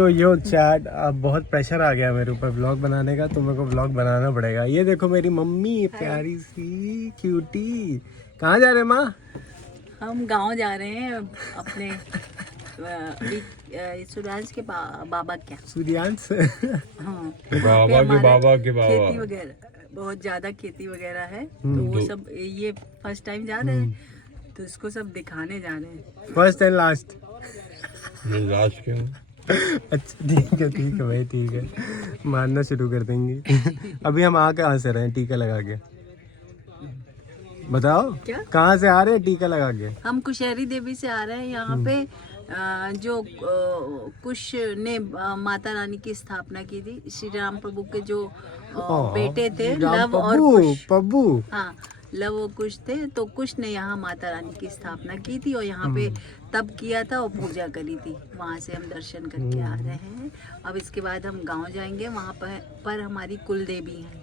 यो chat, अब बहुत pressure आ गया मेरे ऊपर व्लॉग बनाने का, तो मेरे को व्लॉग बनाना पड़ेगा। ये देखो मेरी मम्मी प्यारी सी क्यूटी। कहाँ जा रहे माँ? हम गांव जा रहे हैं अपने सूर्यांश के बाबा क्या सूर्यांश हाँ बाबा के बाबा के बाबा खेती वगैरह बहुत ज्यादा खेती वगैरह है, तो वो सब ये फर्स्ट टाइम जा रहे हैं, तो इसको सब दिखाने जा रहे हैं। First and last. लास्ट क्यों? अच्छा ठीक है भाई, ठीक है, मारना शुरू कर देंगे। अभी हम आ कहाँ से रहे हैं टीका लगा के? बताओ क्या? कहाँ से आ रहे हैं टीका लगा के? हम कुशहरी देवी से आ रहे हैं। यहाँ पे जो कुश ने माता रानी की स्थापना की थी, श्री राम प्रभु के जो बेटे थे लव और कुश, पब्बू, हाँ लव और कुश थे, तो कुश ने यहाँ माता रानी की स्थापना की थी और यहाँ पे तब किया था और पूजा करी थी। वहाँ से हम दर्शन करके आ रहे हैं। अब इसके बाद हम गांव जाएंगे, वहाँ पर हमारी कुल देवी है,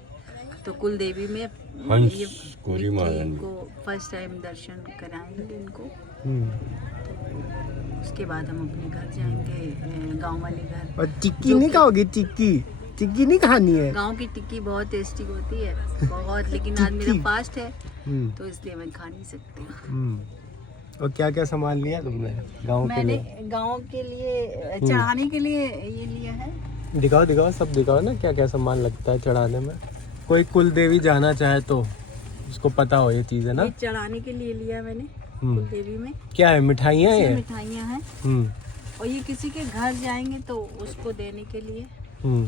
तो कुल देवी में ये को फर्स्ट टाइम दर्शन कराएंगे इनको। उसके बाद हम अपने घर जाएंगे, गांव वाले घर। और टिक्की नहीं खाओगी? टिक्की नहीं खानी है? गांव की टिक्की बहुत टेस्टी होती है बहुत, लेकिन आज मेरा फास्ट है तो इसलिए मैं खा नहीं सकती। और क्या क्या सामान लिया तुमने गांव के लिए? मैंने गांव के लिए चढ़ाने के लिए ये लिया है। दिखाओ सब दिखाओ ना, क्या क्या सामान लगता है चढ़ाने में। कोई कुल देवी जाना चाहे तो उसको पता हो ये चीज है ना। ये चढ़ाने के लिए लिया मैंने कुल देवी में। क्या है? मिठाइयाँ हैं? मिठाइयाँ हैं और ये किसी के घर जाएंगे तो उसको देने के लिए। और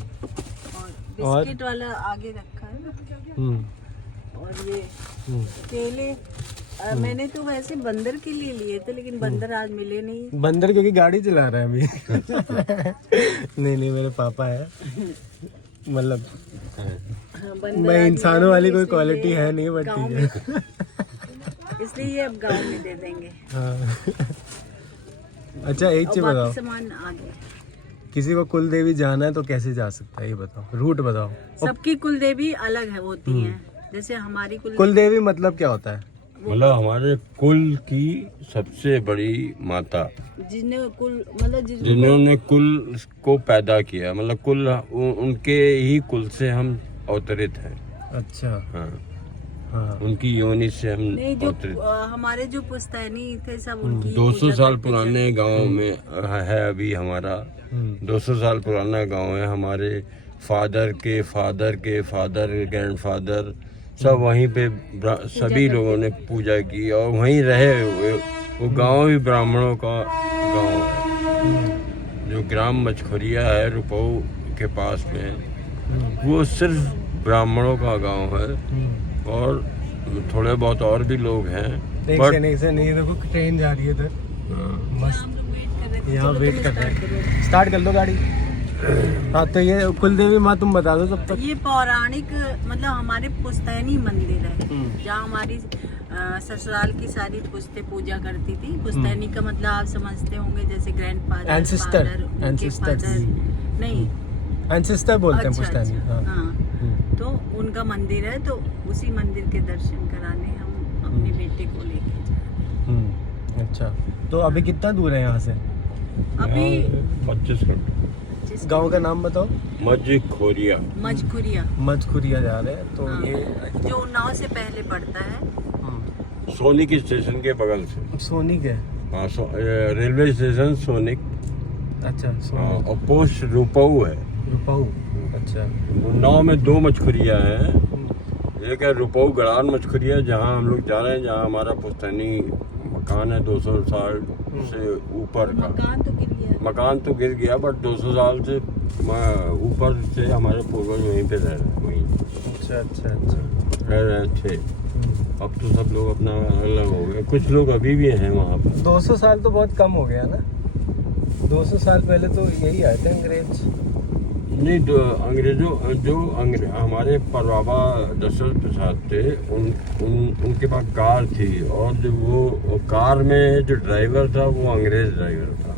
बिस्किट वाला आगे रखा है और ये केले मैंने तो वैसे बंदर के लिए लिए थे, लेकिन बंदर आज मिले नहीं। बंदर क्योंकि गाड़ी चला रहा है अभी। नहीं मेरे पापा है, मतलब मैं इंसानों वाली कोई क्वालिटी है नहीं, बट ठीक है। इसलिए ये अब गांव में दे देंगे। अच्छा एक चीज बताओ, सामान आगे किसी को कुल देवी जाना है तो कैसे जा सकता है, ये बताओ, रूट बताओ। सबकी कुल देवी अलग है होती हैं। जैसे हमारी कुल देवी मतलब क्या होता है? मतलब हमारे कुल की सबसे बड़ी माता, जिन्होंने कुल को पैदा किया, मतलब कुल उनके ही कुल से हम अवतरित हैं। अच्छा हाँ। उनकी योनि से हम अवतरित। हमारे जो पुश्तैनी थे सब उनकी 200 साल पुराने गांव में है अभी हमारा। 200 साल पुराना गांव है। हमारे फादर के फादर के फादर ग्रैंडफादर सब वहीं पे सभी लोगों ने पूजा की और वहीं रहे हुए। वो गांव भी ब्राह्मणों का गांव है। जो ग्राम मछखुरिया है रुपऊ के पास में, वो सिर्फ ब्राह्मणों का गांव है और थोड़े बहुत और भी लोग हैं। नहीं देखो ट्रेन जा रही है इधर, मस्त यहाँ वेट कर रहे हैं। स्टार्ट कर लो गाड़ी। हाँ तो ये कुल देवी माँ तुम बता दो तब तक। ये पौराणिक मतलब हमारे पुश्तैनी मंदिर है, जहाँ हमारी ससुराल की सारी पुश्ते पूजा करती थी। पुश्तैनी का मतलब आप समझते होंगे, जैसे ग्रैंडफादर, एंसेस्टर नहीं, एंसेस्टर बोलते हैं पुश्तैनी। हाँ, तो उनका मंदिर है, तो उसी मंदिर के दर्शन कराने हम अपने बेटे को लेके जाए। अच्छा, तो अभी कितना दूर है यहाँ से? अभी 25 घंटे। गांव का नाम बताओ। मजखुरिया जा रहे हैं। तो ये जो उन्नाव से पहले पड़ता है, सोनिक स्टेशन के बगल से। सोनिक है? हाँ, रेलवे स्टेशन सोनिक। अच्छा और पोस्ट रुपऊ है। रुपऊ, अच्छा। उन्नाव में 2 मछखुरिया है। एक है रुपऊ गड़ान मछखुरिया, जहाँ हम लोग जा रहे हैं, जहाँ हमारा पुश्तैनी मकान है 200 साल से ऊपर का। मकान तो गिर गया, बट 200 साल से ऊपर से हमारे पूर्वज वहीं पे रह रहे हैं। अच्छा रह रहे थे। अब तो सब लोग अपना अलग हो गए, कुछ लोग अभी भी हैं वहाँ पर। 200 साल तो बहुत कम हो गया ना। 200 साल पहले तो यही आए थे अंग्रेज। नहीं, अंग्रेजों हमारे परबाबा दशरथ प्रसाद थे, उनके पास कार थी, और जो वो कार में जो ड्राइवर था वो अंग्रेज ड्राइवर था।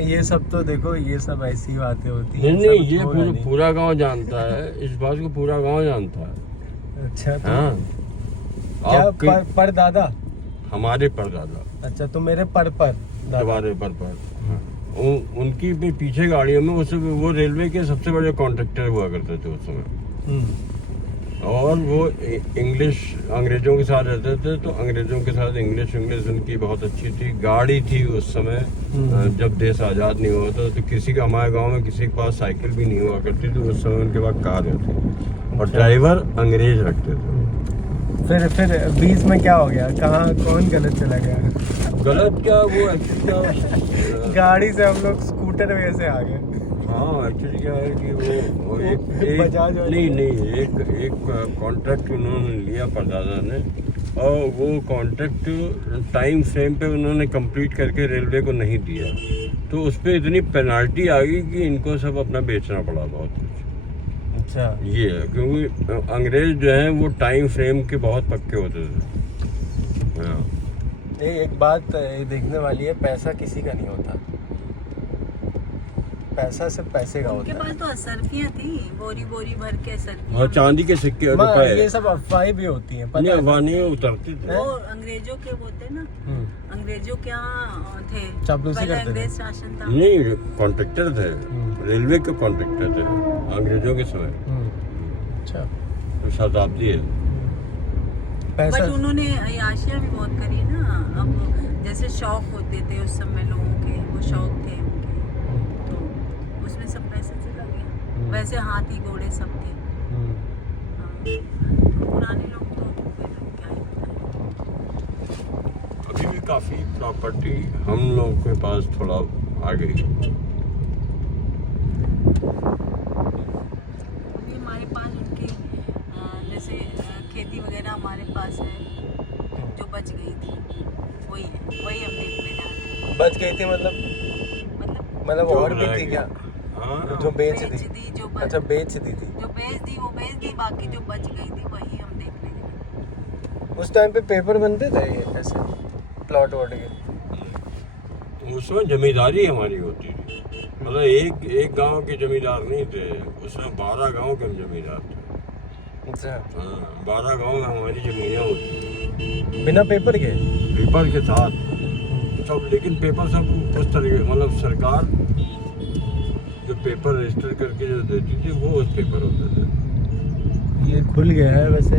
ये सब तो देखो, ये सब ऐसी बातें होती हैं। नहीं, ये पूरा गांव जानता है, इस बात को पूरा गांव जानता है। अच्छा, तो हाँ। क्या परदादा? हमारे परदादा। अच्छा, तो मेरे पर तुम्हारे पर। हाँ। उनकी भी पीछे गाड़ियों में वो रेलवे के सबसे बड़े कॉन्ट्रैक्टर हुआ करते थे उस समय। और वो इंग्लिश अंग्रेजों के साथ रहते थे, तो अंग्रेजों के साथ इंग्लिश उनकी बहुत अच्छी थी। गाड़ी थी उस समय, जब देश आज़ाद नहीं हुआ था, तो किसी का, हमारे गांव में किसी के पास साइकिल भी नहीं हुआ करती थी उस समय, उनके पास कार होती और ड्राइवर अंग्रेज रखते थे। फिर बीच में क्या हो गया, कहाँ कौन गलत चला गया? गलत क्या, वो एक्चुअली गाड़ी से हम लोग स्कूटर में ऐसे आ गए। हाँ, एक्चुअली क्या है कि वो एक बजाज वाले। नहीं एक कॉन्ट्रैक्ट उन्होंने लिया परदादा ने, और वो कॉन्ट्रैक्ट टाइम फ्रेम पे उन्होंने कंप्लीट करके रेलवे को नहीं दिया, तो उस पर इतनी पेनाल्टी आ गई कि इनको सब अपना बेचना पड़ा बहुत कुछ। अच्छा, ये है, क्योंकि अंग्रेज जो हैं वो टाइम फ्रेम के बहुत पक्के होते थे। हाँ, एक बात देखने वाली है, पैसा किसी का नहीं होता, पैसा सिर्फ पैसे का उनके होता है। पास तो असरफियाँ थी, बोरी बोरी भर के और असरफियाँ। चांदी के सिक्के और माँ, रुपए। ये सब अफवाहें भी होती हैं, नहीं, पता है? अफवाह नहीं उतरते थे। वो अंग्रेजों के होते ना, अंग्रेजों के यहाँ थे, चापलूसी पहले करते थे। अंग्रेज शासन था। नहीं, कॉन्ट्रैक्टर थे, रेलवे के कॉन्ट्रैक्टर थे अंग्रेजों के समय। अच्छा, तो शताब्दी है। पैसा बट उन्होंने याशिया भी बहुत करी ना। अब जैसे शौक होते थे उस समय लोगों के, वो शौक थे उनके, तो उसमें सब पैसे चला गया। वैसे हाथी घोड़े सब थे। हाँ, पुराने लोग तो फिर क्या ही बताएं। अभी भी काफी प्रॉपर्टी हम लोगों के पास थोड़ा आ गई। अभी हमारे पास उनकी जैसे खेती वगैरह हमारे पास है, जो बच गई थी वही है, वही हम देखने जा रहे हैं। बच गई थी मतलब मतलब और भी थी क्या? हाँ, जो बेच बेच दी? दी, जो अच्छा, बेच दी थी। जो बेच दी वो बेच दी, बाकी जो बच गई थी वही हम देखने जा रहे हैं। उस टाइम पे पेपर बनते थे ये ऐसे प्लॉट वॉट के। उसमें जमींदारी हमारी होती थी, मतलब एक गांव के जमींदार नहीं थे, उसमें 12 गांव के हम जमींदार थे। अच्छा, हाँ, 12 गांव में हमारी जमीनें होती बिना पेपर के? पेपर के साथ सब, लेकिन पेपर सब उस तरीके, मतलब सरकार जो पेपर रजिस्टर करके जो देती थी वो उस पेपर होते थे। ये खुल गया है वैसे।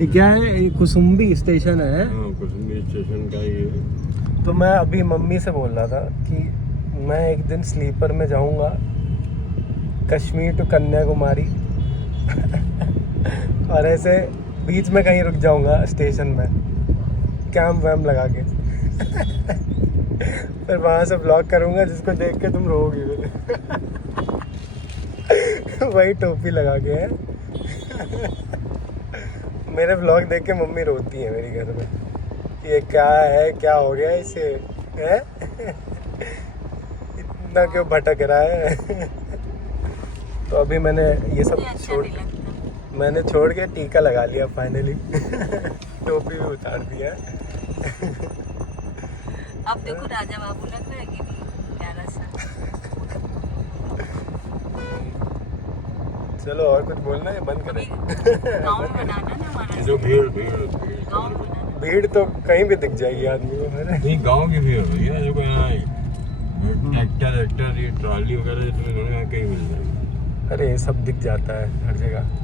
ये क्या है? ये कुसुम्बी स्टेशन है। हाँ, कुसुम्बी स्टेशन का ये। तो मैं अभी मम्मी से बोल रहा था कि मैं एक दिन स्लीपर में जाऊंगा कश्मीर टू कन्याकुमारी और ऐसे बीच में कहीं रुक जाऊंगा स्टेशन में, कैंप वैम्प लगा के फिर वहां से ब्लॉग करूंगा, जिसको देख के तुम रोओगे वही टोपी लगा के है मेरे ब्लॉग देख के मम्मी रोती है मेरी घर में, ये क्या है, क्या हो गया इसे है? इतना क्यों भटक रहा है तो अभी मैंने ये सब मुझे अच्छा छोड़ नहीं लगता। मैंने छोड़ के टीका लगा लिया फाइनली टोपी भी उतार दिया। अब देखो राजा बाबू लग रहा है कि नहीं, प्यारा सा। चलो, और कुछ बोलना है? बंद अभी करें? गाँव में बनाना ना हमारा, जो भीड़ गाँव में बनाना। भीड़ तो कहीं भी दिख जाएगी आदमी को मेरे। नहीं, गांव की भीड़ होती है, जो कोई यहाँ ट्रैक्टर ये ट्रॉली वगैरह ये तुम्हें दोनों यहाँ कहीं मिल जाएगी। अरे ये सब दिख जाता है हर जगह।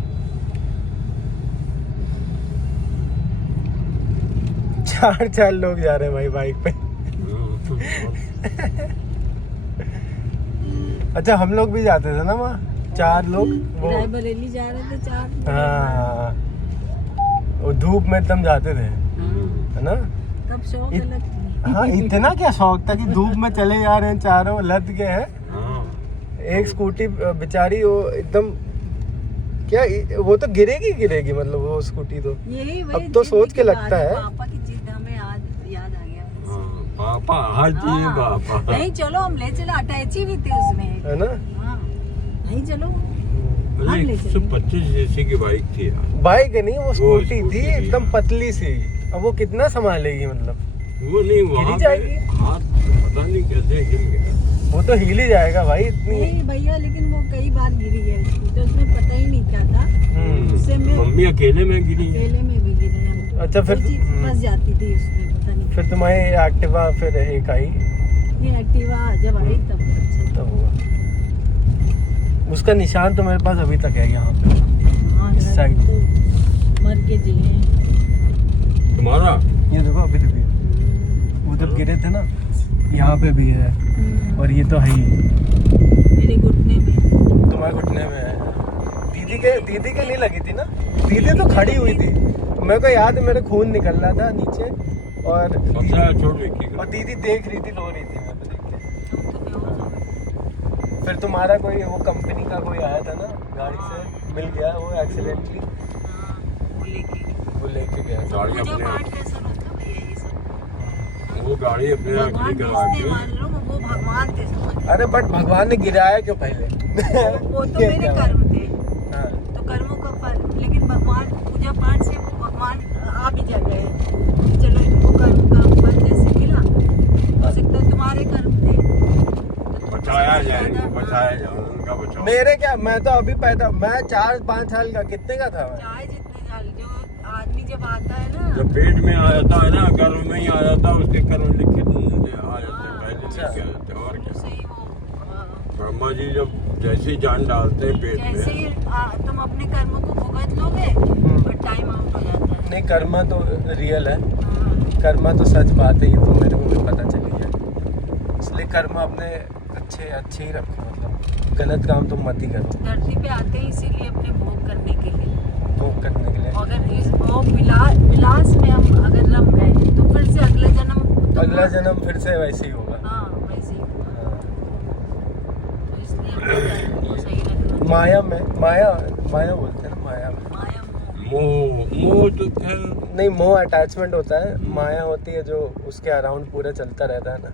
चार लोग जा रहे हैं भाई बाइक पे। अच्छा, हम लोग भी जाते थे ना वहाँ, 4 लोग वो। रायबरेली जा रहे थे 4। हाँ, वो धूप में एकदम जाते थे, है ना? तब शौक अलग थी। हाँ, इतना क्या शौक था कि धूप में चले जा रहे हैं, चारों लद के हैं। हाँ, एक स्कूटी बेचारी वो एकदम, क्या वो तो गिरेगी मतलब वो स्कूटी तो। यही अब तो सोच के लगता है। पापा की जिद हमें आज याद आ गया। हाँ, पापा हर चीज हाँ, पापा। नहीं चलो हम ले चलो, अटैची भी थी उसमें। है ना? हाँ, नहीं चलो अरे ले चलो। 125 सीसी की बाइक थी यार। बाइक नहीं, वो स्कूटी स्कूटी थी थी, एकदम हाँ। पतली सी। अब वो कितना संभालेगी मतलब? वो नहीं, वहाँ जाएगी। पे हाथ पता नहीं कैसे गिर गया। वो तो हिल ही जाएगा भाई इतनी। नहीं भैया, लेकिन वो कई बार गिरी है, तो उसमें पता ही नहीं क्या था। उससे मैं मम्मी अकेले में गिरी। अकेले में भी गिरे हम तो। अच्छा, फिर कोई चीज़ फंस जाती थी उसमें, पता नहीं। फिर तुम्हारी एक्टिवा फिर एक आई, ये एक्टिवा जब आई तब अच्छा तब हुआ। उसका निशान तो मेरे पास अभी तक है यहाँ पे, हाँ, इस साइड। तो मर के जिए। तुम्हारा ये देखो अभी भी वो जब गिरे थे ना, यहाँ पे भी है, और ये तो है ही। मेरे घुटने में। तुम्हारे घुटने में है। दीदी के नहीं लगी थी ना, दीदी तो खड़ी हुई थी, मेरे को याद है, मेरे खून निकल रहा था नीचे, और छोड़ विक्की और दीदी देख रही थी, रो रही थी मैं देख के। फिर तुम्हारा कोई वो कंपनी का कोई आया था ना, गाड़ी से मिल गया, वो एक्सीडेंटली वो लेके गया था। गाड़ी पूजा अपने पाठ कैसा होता भैया ये सब? वो गाड़ी अपने भगवान रखनी करवा भेजते के मान लो, वो भगवान थे समझ। अरे बट भगवान ने गिराया क्यों पहले? वो तो क्या मेरे क्या? कर्म थे, हाँ। तो कर्मों का फल। लेकिन भगवान पूजा पाठ से वो भगवान आ भी जा गए कि चलो इनको कर्म का फल जैसे मिला, हो सकता है तुम्हारे कर्म थे तो बचाया जाए, ज्यादा- बचाया जाए, उनका बचाओ। मेरे क्या, मैं तो अभी पैदा, मैं 4-5 साल का, कितने का था मैं? चाहे जितने साल, जो आदमी जब आता है ना, जब पेट में आ जाता है ना, गर्भ में ही आ जाता है, उसके कर्म लिखित आ जाते हैं, पहले लिख के आ जाते हैं। और क्या, से ही वो ब्रह्मा जी जब जैसे ही जान डालते हैं पेट जैसे में, ही तुम अपने कर्मों को भुगत लोगे और टाइम आउट हो जाता है। नहीं, कर्मा तो रियल है, हाँ, कर्मा तो सच बात है, ये तो मेरे को भी पता चली है। इसलिए कर्म अपने अच्छे ही रखो, मतलब गलत काम तुम मत ही करो, धरती पे आते हैं इसीलिए अपने भोग करने के लिए। भोग करने के लिए। अगर इस भोग विलास में हम अगर रम गए तो फिर से अगले जन्म अगला जन्म फिर से वैसे ही होगा। हाँ वैसे ही होगा। हाँ। तो इसलिए अपने कर्म को सही रखना चाहिए। माया बोलते हैं ना, माया में। माया मोह। मोह तो खैर नहीं, मोह अटैचमेंट होता है, माया होती है जो उसके अराउंड पूरा चलता रहता है ना।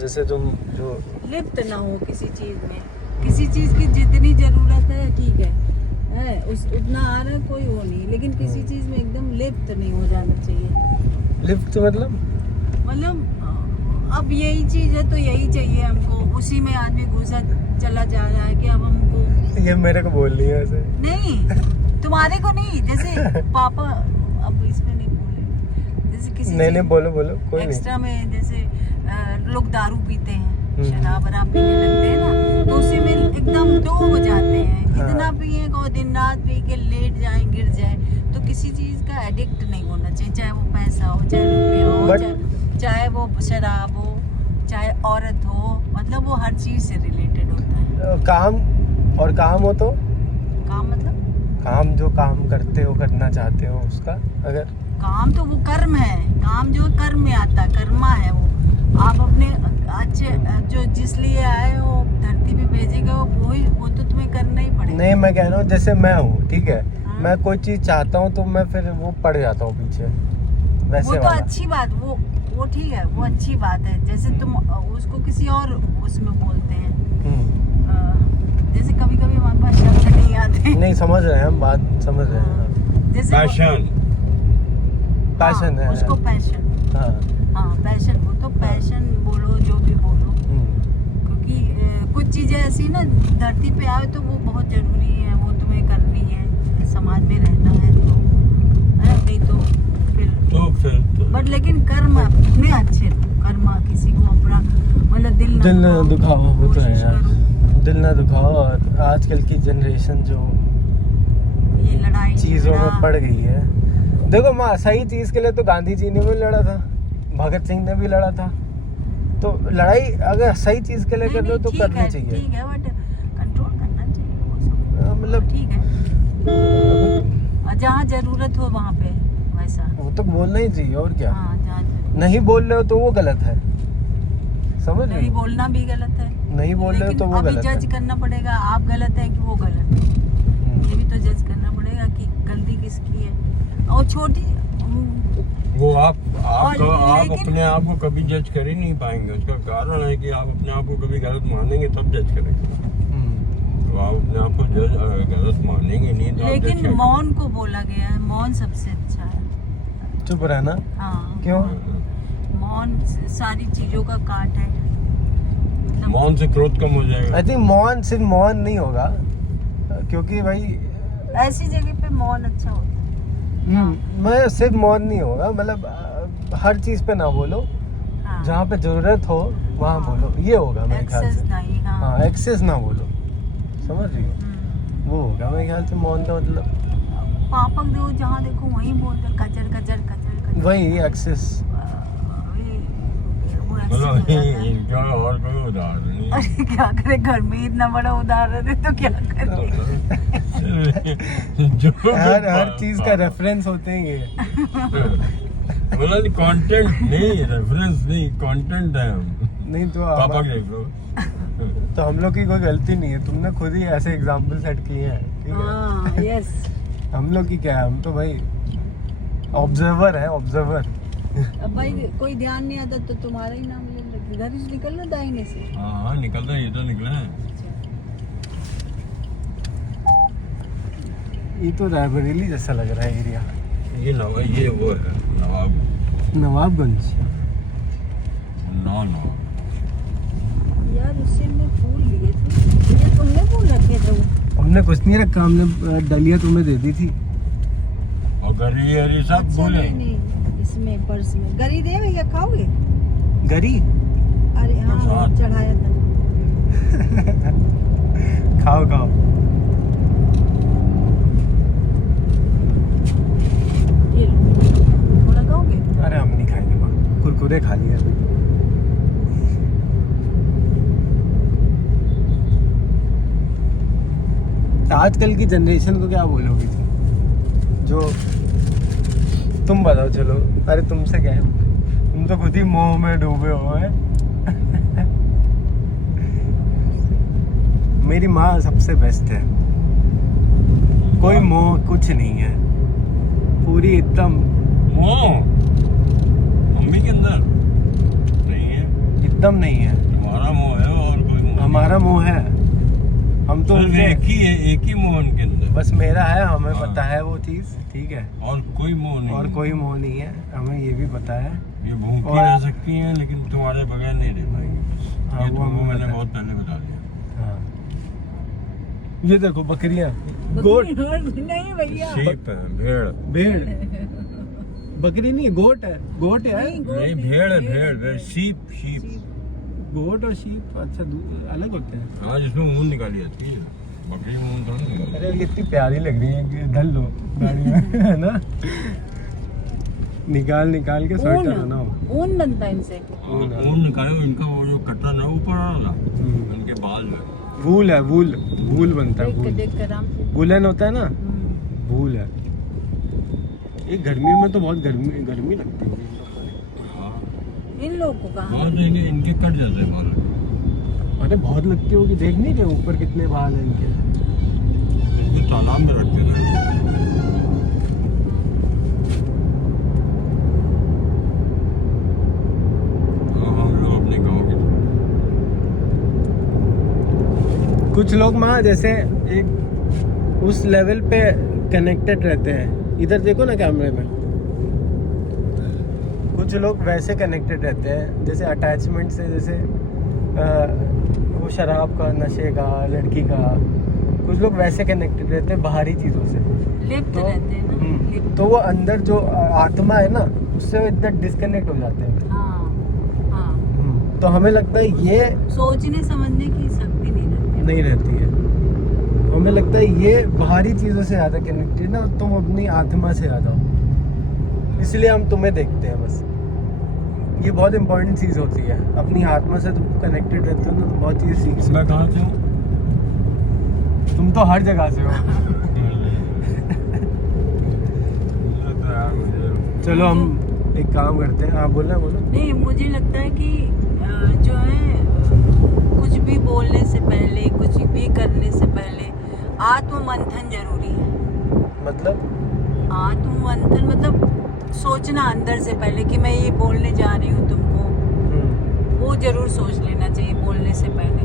जैसे तुम जो लिप्त ना हो किसी चीज में, किसी चीज की जितनी जरूरत है ठीक है उस उतना आ रहा है, कोई वो नहीं, लेकिन किसी चीज में एकदम लिप्त नहीं हो जाना चाहिए। लिफ्ट मतलब अब यही चीज है तो यही चाहिए हमको, उसी में आदमी घुसा चला जा रहा है कि अब हमको ये मेरे को बोल रही है ऐसे। नहीं, तुम्हारे को नहीं, जैसे पापा, अब इसमें नहीं बोले, जैसे किसी नहीं बोलो कोई नहीं। एक्स्ट्रा में जैसे लोग दारू पीते हैं, शराब वराब पीने लगते हैं ना, तो उसी में एकदम दो हो जाते हैं, इतना पिए को दिन रात पी के लेट जाए, गिर जाए। तो किसी चीज का एडिक्ट नहीं होना चाहिए, चाहे वो पैसा हो, चाहे रुपये हो, चाहे वो शराब हो, चाहे औरत हो, मतलब वो हर चीज से रिलेटेड होता है। काम हो तो काम मतलब काम, जो काम करते हो, करना चाहते हो, उसका अगर काम तो वो कर्म है, काम जो कर्म में आता है, कर्मा है वो। आप अपने अच्छे जो जिस लिए आए हो धरती पे भेजे गए हो, वो तो तुम्हें करना ही पड़ेगा। नहीं, मैं कह रहा हूँ जैसे मैं हूँ, ठीक है, हाँ। मैं कोई चीज चाहता हूँ तो मैं फिर वो पड़ जाता हूँ पीछे, वैसे वो तो वाला। अच्छी बात, वो ठीक है, वो अच्छी बात है। जैसे तुम उसको किसी और उसमें बोलते हैं, जैसे कभी कभी हमारे पास शब्द नहीं आते। नहीं, समझ रहे हैं हम, बात समझ रहे हैं। जैसे पैशन है उसको पैशन, हाँ। हाँ पैशन, वो तो पैशन बोलो, जो भी बोलो, क्योंकि कुछ चीजें ऐसी ना धरती पे आए तो वो बहुत जरूरी है, वो तुम्हें करनी है, समाज में रहना है तो, नहीं तो फिर बट लेकिन कर्म अपने अच्छे, कर्म किसी को अपना मतलब दिल ना दुखाओ, वो तो है कोशिश यार, करो। दिल ना दुखाओ। और आजकल की जनरेशन जो ये लड़ाई चीजों झगड़ा, में पड़ गई है, देखो माँ, सही चीज के लिए तो गांधी जी ने भी लड़ा था, भगत सिंह ने भी लड़ा था, तो लड़ाई अगर सही चीज के लिए कर रहे हो तो करनी चाहिए। ठीक है, बट कंट्रोल करना चाहिए वो सब, मतलब ठीक है, जहाँ जरूरत हो वहाँ पे वैसा, वो तो बोलना ही चाहिए, और क्या। हाँ जहाँ जरूरत, नहीं बोल रहे हो तो वो गलत है, समझ रहे नहीं हो? बोलना भी गलत है, नहीं बोल रहे हो लेकिन तो वो अभी गलत है। जज करना पड़ेगा, आप गलत है कि वो गलत है, ये भी तो जज करना पड़ेगा कि गलती किसकी है। और छोटी वो आप लेकिन- अपने आप को कभी जज कर ही नहीं पाएंगे। उसका कारण है कि आप अपने आप को कभी गलत मानेंगे तब जज करेंगे। तो आप अपने आप को गलत मानेंगे नहीं तो आप जज लेकिन क्या मौन को बोला गया है, मौन सबसे अच्छा है। चुप रहना। हाँ क्यों? मौन सारी चीजों का काट है, मतलब मौन से क्रोध कम हो जाएगा। आई थिंक मौन सिर्फ मौन नहीं होगा, क्योंकि भाई ऐसी जगह पे मौन अच्छा होता है। मैं सिर्फ मौन नहीं होगा, मतलब हर चीज पे ना बोलो, हाँ जहाँ पे जरूरत हो वहाँ बोलो, ये होगा मेरे ख्याल एक्सेस से। नहीं, हाँ। हाँ, एक्सेस ना बोलो, समझ रही हो, वो होगा मेरे ख्याल से मौन का मतलब। पापा देखो जहाँ देखो वहीं बोलते कचर कचर कचर कचर। वही एक्सेस। वो बोलो accept हो जाता है। इनका और कोई उदाहरण नहीं है। अरे क्या करे, घर में इतना बड़ा उदाहरण है तो क्या करे। हर चीज का रेफरेंस होते हैं ये। बोला नहीं, कंटेंट नहीं, रेफरेंस नहीं, कंटेंट है हम। नहीं तो पापा के देख लो। तो हम लोग की कोई गलती नहीं है, तुमने खुद ही ऐसे एग्जाम्पल सेट किए हैं, ठीक है। हाँ, यस। हम लोग की क्या है, हम तो भाई ऑब्जर्वर है, ऑब्जर्वर। अब भाई कोई ध्यान नहीं आता तो तुम्हारा ही नाम ले लेते। इधर से निकल रहा दाहिने से। हाँ निकल रहा है, ये तो निकला है। ये तो रायबरेली जैसा लग रहा है एरिया। ये वो है नवाबगंज। ना यार उससे मैं फूल लिए थे, ये तुमने फूल रखे थे? हमने कुछ नहीं रखा, हमने डलिया तुम्हें दे दी थी। और गरी हरी सब अच्छा, बोले। नहीं नहीं, इसमें पर्स में गरी दे भैया, खाओगे? गरी अरे हाँ, प्रसाद। चढ़ाया था। खाओ खाओ। ये लो, थोड़ा खाओगे? अरे हम नहीं खाएंगे माँ, कुरकुरे खा लिए अभी। तो आजकल की जनरेशन को क्या बोलोगी तुम, जो तुम बताओ। चलो, अरे तुमसे क्या है, तुम तो खुद ही मोह में डूबे हो है। मेरी माँ सबसे बेस्ट है, कोई मोह कुछ नहीं है, पूरी एकदम मम्मी के अंदर नहीं है, एकदम नहीं है। तुम्हारा मोह है और कोई मोह हमारा मोह है, हम तो सिर्फ उनके, एक ही है, एक ही मोह उनके अंदर, बस मेरा है, हमें हाँ। पता है वो चीज़, ठीक है। और कोई मोह नहीं और है। कोई मोह नहीं है, हमें ये भी पता है। ये भूखी और- रह सकती हैं लेकिन तुम्हारे बगैर नहीं रह पाएंगी। हाँ, ये वो तुमको हमें मैंने पता है। बहुत पहले बता दिया। हाँ। ये देखो बकरियां, गोट, नहीं भैया, शीप है, भेड़ भेड़, बकरी नहीं, गोट है, गोट है। नहीं, गोट नहीं, नहीं, भेड़ है, भेड़ शीप शीप। गोट और शीप अच्छा अलग होते हैं। हाँ, जिसमें मुंह निकाली जाती है, बकरी मुंह थोड़ा निकालती अरे कितनी प्यारी लग रही है कि धल लो गाड़ी में, है ना। निकाल निकाल के स्वेटर बनाओ। ऊन बनता है इनसे। है। ऊन निकालो, इनका वो जो कटरा ना ऊपर वाला, इनके बाल जो है। वूल है, वूल, वूल बनता है, देख के वूल। देख कर आराम से। वुलन होता है ना, वूल है। ये गर्मी में तो बहुत गर्मी गर्मी लगती है। हाँ, इन लोगों को कहाँ? बहुत इनके कट जाते हैं बाल। अरे बहुत लगती होगी, देख नहीं रहे ऊपर कितने बाल हैं इनके। इनको तालाब में रखते हैं। हम लोग अपने गाँव के कुछ लोग माँ जैसे एक उस लेवल पे कनेक्टेड रहते हैं, इधर देखो ना कैमरे में। कुछ लोग वैसे कनेक्टेड रहते हैं जैसे अटैचमेंट से, जैसे वो शराब का, नशे का, लड़की का। कुछ लोग वैसे कनेक्टेड रहते हैं बाहरी चीज़ों से। लिप्त तो रहते हैं ना, लिप्त। तो वो अंदर जो आत्मा है ना, उससे वो इतना डिस्कनेक्ट हो जाते हैं। हाँ, हाँ। तो हमें लगता है ये सोचने समझने की शक्ति नहीं रहती। नहीं रहती है। हमें लगता है ये बाहरी चीज़ों से ज़्यादा कनेक्टेड ना, तुम अपनी आत्मा से ज़्यादा हो, इसलिए हम तुम्हें देखते हैं बस। ये बहुत इंपॉर्टेंट चीज़ होती है, अपनी आत्मा से तुम कनेक्टेड रहते हो ना, तो बहुत चीज़ सीख सकते मैं कहाँ से हूँ? हो। तुम तो हर जगह से हो। चलो हम एक काम करते हैं, आप बोलना बोलो। नहीं, मुझे लगता है कि जो है कुछ भी बोलने से पहले, कुछ भी करने से पहले आत्ममंथन जरूरी है। मतलब आत्ममंथन मतलब सोचना अंदर से पहले कि मैं ये बोलने जा रही हूँ तुमको, वो जरूर सोच लेना चाहिए बोलने से पहले।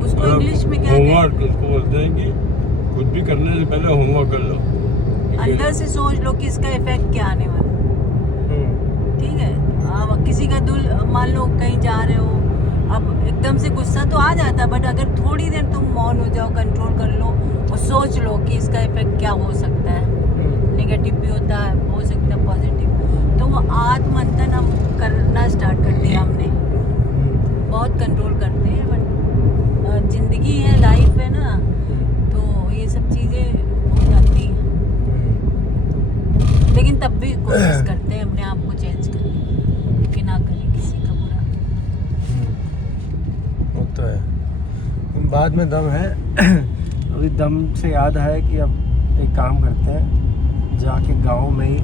उसको इंग्लिश में क्या कहते होमवर्क उसको बोलते हैं कि कुछ भी करने से पहले होमवर्क कर लो। हैं? अंदर से सोच लो कि इसका इफेक्ट क्या आने वाला है। ठीक है, अब किसी का दिल, मान लो कहीं जा रहे हो, अब एकदम से गुस्सा तो आ जाता है, बट अगर थोड़ी देर तुम मौन हो जाओ, कंट्रोल कर लो और सोच लो कि इसका इफेक्ट क्या हो सकता है। नेगेटिव भी होता है, हो सकता है पॉजिटिव। तो वो आत्ममंथन हम करना स्टार्ट कर दिया हमने। बहुत कंट्रोल करते हैं बट जिंदगी है, लाइफ है ना, तो ये सब चीज़ें हो जाती हैं। लेकिन तब भी कोशिश करते हैं अपने आप को चेंज करने कि ना करें किसी का बुरा। वो तो है, बाद में दम है। अभी दम से याद आया कि अब एक काम करते हैं, जाके गांव में ही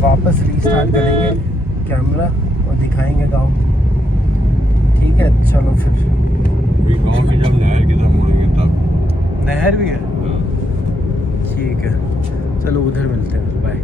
वापस रीस्टार्ट करेंगे कैमरा और दिखाएंगे गांव। ठीक है, चलो फिर। अभी गाँव की जब नहर की तरफ मुड़ेंगे तब। नहर भी है, हाँ। ठीक है, चलो उधर मिलते हैं, बाय।